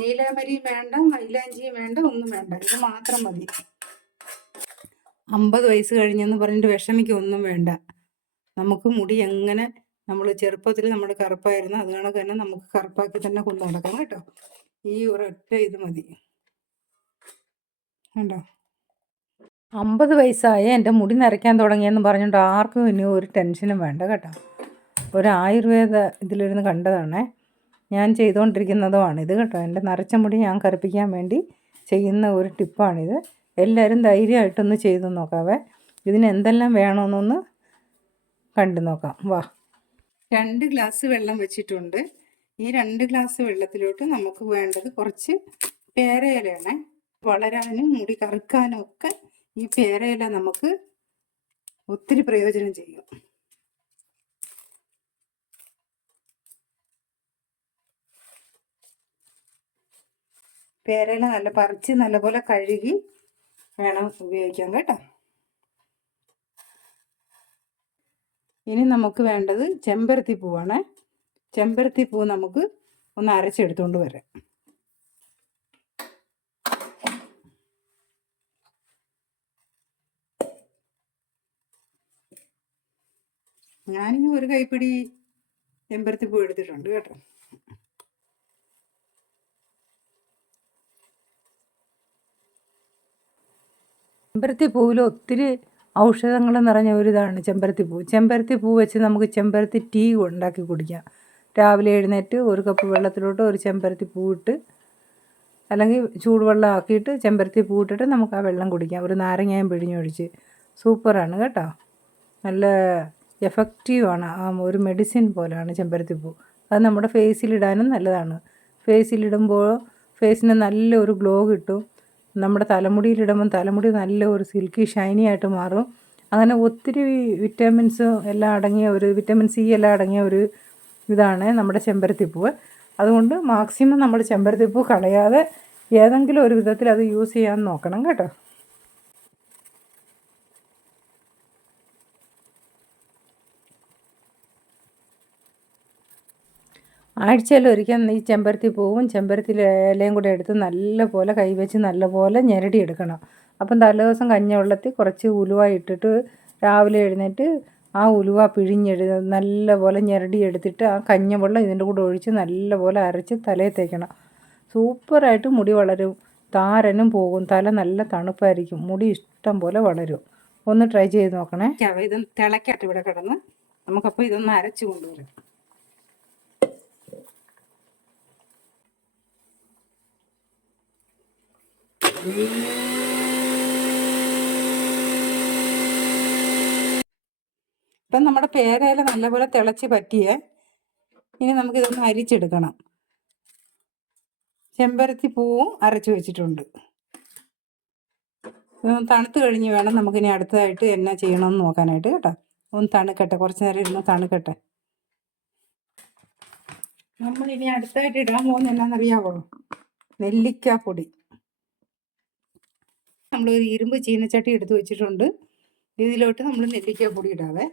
നീലാമരിയും വേണ്ട, മൈലാഞ്ചിയും വേണ്ട, ഒന്നും വേണ്ട. ഇത് മാത്രം മതി. 50 വയസ്സ് കഴിഞ്ഞെന്ന് പറഞ്ഞിട്ട് വിഷമിക്കൊന്നും വേണ്ട. നമുക്ക് മുടി എങ്ങനെ നമ്മൾ ചെറുപ്പത്തിൽ നമ്മുടെ കറുപ്പായിരുന്നു അത് കണക്ക് തന്നെ നമുക്ക് കറുപ്പാക്കി തന്നെ കൊണ്ടു നടക്കാം കേട്ടോ. ഈ ഒരൊറ്റ ഇത് മതി. കണ്ടോ, 50 വയസ്സായ എൻ്റെ മുടി നരയ്ക്കാൻ തുടങ്ങിയെന്ന് പറഞ്ഞിട്ട് ആർക്കും ഇനി ഒരു ടെൻഷനും വേണ്ട കേട്ടോ. ഒരു ആയുർവേദ ഇതിലിരുന്ന് കണ്ടതാണേ, ഞാൻ ചെയ്തുകൊണ്ടിരിക്കുന്നതുമാണിത് കേട്ടോ. എൻ്റെ നരച്ച മുടി ഞാൻ കറുപ്പിക്കാൻ വേണ്ടി ചെയ്യുന്ന ഒരു ടിപ്പാണിത്. എല്ലാവരും ധൈര്യമായിട്ടൊന്ന് ചെയ്ത് നോക്കാവേ. ഇതിന് എന്തെല്ലാം വേണമെന്നൊന്ന് കണ്ടു നോക്കാം. വാ. 2 ഗ്ലാസ് വെള്ളം വെച്ചിട്ടുണ്ട്. ഈ 2 ഗ്ലാസ് വെള്ളത്തിലോട്ട് നമുക്ക് വേണ്ടത് കുറച്ച് പേരയിലയാണ്. വളരാനും മുടി കറുക്കാനും ഒക്കെ ഈ പേരയില നമുക്ക് ഒത്തിരി പ്രയോജനം ചെയ്യും. പേരയില നല്ല പറിച്ച് നല്ലപോലെ കഴുകി വേണം ഉപയോഗിക്കാൻ കേട്ടോ. ഇനി നമുക്ക് വേണ്ടത് ചെമ്പരത്തി പൂവാണ്. ചെമ്പരത്തി പൂ നമുക്ക് ഒന്ന് അരച്ചെടുത്തുകൊണ്ട് വരാം. ഞാനിനി ഒരു കൈപ്പിടി ചെമ്പരത്തി പൂ എടുത്തിട്ടുണ്ട് കേട്ടോ. ചെമ്പരത്തി പൂവിൽ ഒത്തിരി ഔഷധങ്ങൾ നിറഞ്ഞ ഒരിതാണ് ചെമ്പരത്തിപ്പൂ. ചെമ്പരത്തിപ്പൂ വെച്ച് നമുക്ക് ചെമ്പരത്തി ടീ ഉണ്ടാക്കി കുടിക്കാം. രാവിലെ എഴുന്നേറ്റ് ഒരു കപ്പ് വെള്ളത്തിലോട്ട് ഒരു ചെമ്പരത്തി പൂ ഇട്ട്, അല്ലെങ്കിൽ ചൂടുവെള്ളം ആക്കിയിട്ട് ചെമ്പരത്തി പൂ ഇട്ടിട്ട് നമുക്ക് ആ വെള്ളം കുടിക്കാം. ഒരു നാരങ്ങയും പിഴിഞ്ഞൊഴിച്ച്. സൂപ്പറാണ് കേട്ടോ. നല്ല എഫക്റ്റീവാണ്. ഒരു മെഡിസിൻ പോലെയാണ് ചെമ്പരത്തിപ്പൂ. അത് നമ്മുടെ ഫേസിലിടാനും നല്ലതാണ്. ഫേസിലിടുമ്പോൾ ഫേസിന് നല്ലൊരു ഗ്ലോ കിട്ടും. നമ്മുടെ തലമുടിയിലിടുമ്പം തലമുടി നല്ല ഒരു സിൽക്കി ഷൈനി ആയിട്ട് മാറും. അങ്ങനെ ഒത്തിരി വിറ്റാമിൻസും എല്ലാം അടങ്ങിയ ഒരു വിറ്റാമിൻ സി എല്ലാം അടങ്ങിയ ഒരു ഇതാണ് നമ്മുടെ ചെമ്പരത്തിപ്പൂവ്. അതുകൊണ്ട് മാക്സിമം നമ്മൾ ചെമ്പരത്തിപ്പൂ കളയാതെ ഏതെങ്കിലും ഒരു വിധത്തിൽ അത് യൂസ് ചെയ്യാൻ നോക്കണം കേട്ടോ. ആഴ്ചയിൽ ഒരിക്കൽ ഈ ചെമ്പരത്തി പൂവും ചെമ്പരത്തി ഇലയും കൂടെ എടുത്ത് നല്ലപോലെ കൈവച്ച് നല്ലപോലെ ഞെരടിയെടുക്കണം. അപ്പം തലേദിവസം കഞ്ഞിവെള്ളത്തിൽ കുറച്ച് ഉലുവ ഇട്ടിട്ട് രാവിലെ എഴുന്നേറ്റ് ആ ഉലുവ നല്ലപോലെ ഞെരടിയെടുത്തിട്ട് ആ കഞ്ഞിവെള്ളം ഇതിൻ്റെ കൂടെ ഒഴിച്ച് നല്ലപോലെ അരച്ച് തലയിൽ തേക്കണം. സൂപ്പറായിട്ട് മുടി വളരും, താരനും പോകും, തല നല്ല തണുപ്പായിരിക്കും, മുടി ഇഷ്ടം പോലെ വളരും. ഒന്ന് ട്രൈ ചെയ്ത് നോക്കണേ. ഇത് തിളക്കട്ടെ ഇവിടെ കിടന്ന്. നമുക്കപ്പോൾ ഇതൊന്ന് അരച്ച് കൊണ്ടുവരാം. ഇപ്പം നമ്മുടെ പേരയില നല്ലപോലെ തിളച്ച് പറ്റിയേ. ഇനി നമുക്കിതൊന്ന് അരിച്ചെടുക്കണം. ചെമ്പരത്തി പൂവും അരച്ച് വെച്ചിട്ടുണ്ട്. തണുത്ത് കഴിഞ്ഞ് വേണം നമുക്കിനി അടുത്തതായിട്ട് എന്നാ ചെയ്യണമെന്ന് നോക്കാനായിട്ട് കേട്ടോ. ഒന്ന് തണുക്കട്ടെ, കുറച്ച് നേരം ഇരുന്ന് തണുക്കട്ടെ. നമ്മളിനി അടുത്തായിട്ട് ഇടാൻ പോകുന്നത് എന്നാണെന്നറിയാവോ? നെല്ലിക്കാപ്പൊടി. നമ്മളൊരു ഇരുമ്പ് ചീനച്ചട്ടി എടുത്ത് വെച്ചിട്ടുണ്ട്. ഇതിലോട്ട് നമ്മൾ നെല്ലിക്കാപ്പൊടി ഇടാവേ.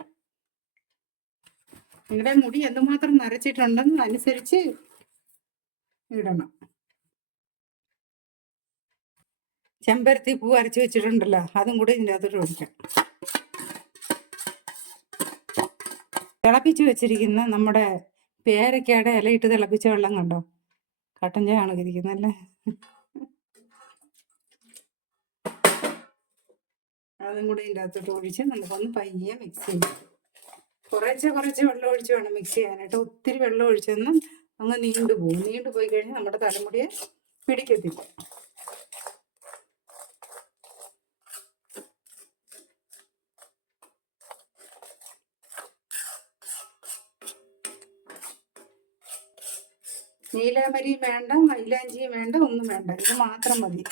നിങ്ങളുടെ മുടി എന്തുമാത്രം നരച്ചിട്ടുണ്ടെന്ന് അനുസരിച്ച് ഇടണം. ചെമ്പരത്തി പൂ അരച്ച് വെച്ചിട്ടുണ്ടല്ലോ, അതും കൂടി ഇതിൻ്റെ അകത്തോട്ട് ഒഴിക്കാം. തിളപ്പിച്ച് വെച്ചിരിക്കുന്ന നമ്മുടെ പേരയ്ക്കയുടെ ഇലയിട്ട് തിളപ്പിച്ച വെള്ളം കണ്ടോ? കട്ടൻ ചായ ആണ് ഇരിക്കുന്നല്ലേ. അതും കൂടി ഇതിൻ്റെ അകത്തോട്ട് ഒഴിച്ച് നമുക്കൊന്ന് പയ്യെ മിക്സ് ചെയ്യാം. കുറച്ച് വെള്ളം ഒഴിച്ച് വേണം മിക്സ് ചെയ്യാനായിട്ട്. ഒത്തിരി വെള്ളം ഒഴിച്ചൊന്നും അങ്ങ് നീണ്ടു പോകും. നീണ്ടു പോയി കഴിഞ്ഞാൽ നമ്മുടെ തലമുടിയെ പിടിക്കത്തില്ല. നീലാമരിയും വേണ്ട, മൈലാഞ്ചിയും വേണ്ട, ഒന്നും വേണ്ട. ഇത് മാത്രം മതി.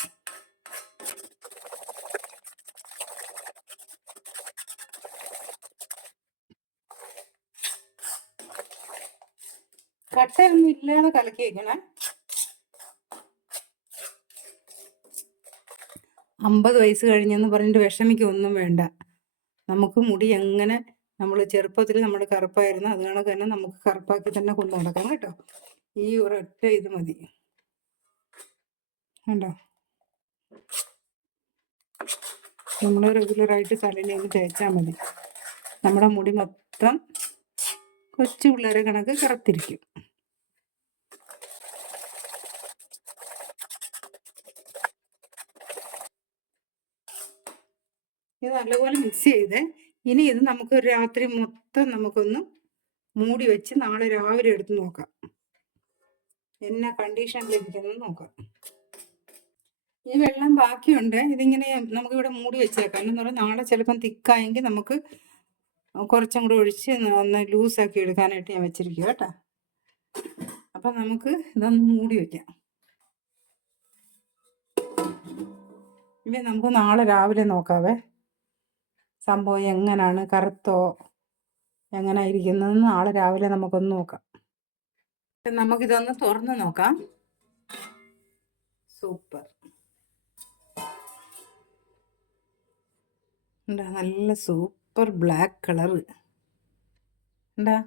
കട്ടയൊന്നും ഇല്ലാതെ കലക്കി വയ്ക്കണേ. 50 വയസ്സ് കഴിഞ്ഞെന്ന് പറഞ്ഞിട്ട് വിഷമിക്കൊന്നും വേണ്ട. നമുക്ക് മുടി എങ്ങനെ നമ്മൾ ചെറുപ്പത്തിൽ നമ്മുടെ കറുപ്പായിരുന്നു അത് കണക്ക് തന്നെ നമുക്ക് കറുപ്പാക്കി തന്നെ കൊണ്ടു നടക്കാം കേട്ടോ. ഈ ഒരൊറ്റ ഇത് മതി. കണ്ടോ? നമ്മൾ റെഗുലറായിട്ട് തലയിലേക്ക് തേച്ചാൽ മതി. നമ്മുടെ മുടി മൊത്തം കൊച്ചു പിള്ളേരെ കണക്ക് കറുത്തിരിക്കും. ഇത് നല്ലപോലെ മിക്സ് ചെയ്ത് ഇനി ഇത് നമുക്ക് രാത്രി മൊത്തം നമുക്കൊന്ന് മൂടി വെച്ച് നാളെ രാവിലെ എടുത്ത് നോക്കാം എന്നാ കണ്ടീഷനിലിരിക്കുന്നത് നോക്കാം. ഈ വെള്ളം ബാക്കിയുണ്ട്. ഇതിങ്ങനെ നമുക്കിവിടെ മൂടി വെച്ചേക്കാം. എന്ന് പറഞ്ഞാൽ നാളെ ചിലപ്പം തിക്കായെങ്കിൽ നമുക്ക് കുറച്ചും കൂടെ ഒഴിച്ച് ഒന്ന് ലൂസാക്കി എടുക്കാനായിട്ട് ഞാൻ വെച്ചിരിക്കുക കേട്ടോ. അപ്പം നമുക്ക് ഇതൊന്ന് മൂടി വയ്ക്കാം. ഇനി നമുക്ക് നാളെ രാവിലെ നോക്കാവേ സംഭവം എങ്ങനെയാണ്, കറുത്തോ എങ്ങനെ ഇരിക്കുന്നതെന്ന് നാളെ രാവിലെ നമുക്കൊന്ന് നോക്കാം. നമുക്കിതൊന്ന് തുറന്ന് നോക്കാം. സൂപ്പർ, എന്താ നല്ല സൂപ്പർ ബ്ലാക്ക് കളറ് എന്താ.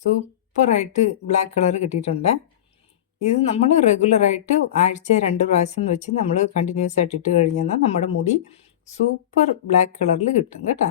സൂപ്പറായിട്ട് ബ്ലാക്ക് കളർ കിട്ടിയിട്ടുണ്ട്. ഇത് നമ്മൾ റെഗുലറായിട്ട് ആഴ്ച 2 പ്രാവശ്യം വെച്ച് നമ്മൾ കണ്ടിന്യൂസ് ആയിട്ട് ഇട്ട് കഴിഞ്ഞാൽ നമ്മുടെ മുടി സൂപ്പർ ബ്ലാക്ക് കളറിൽ കിട്ടും കേട്ടോ.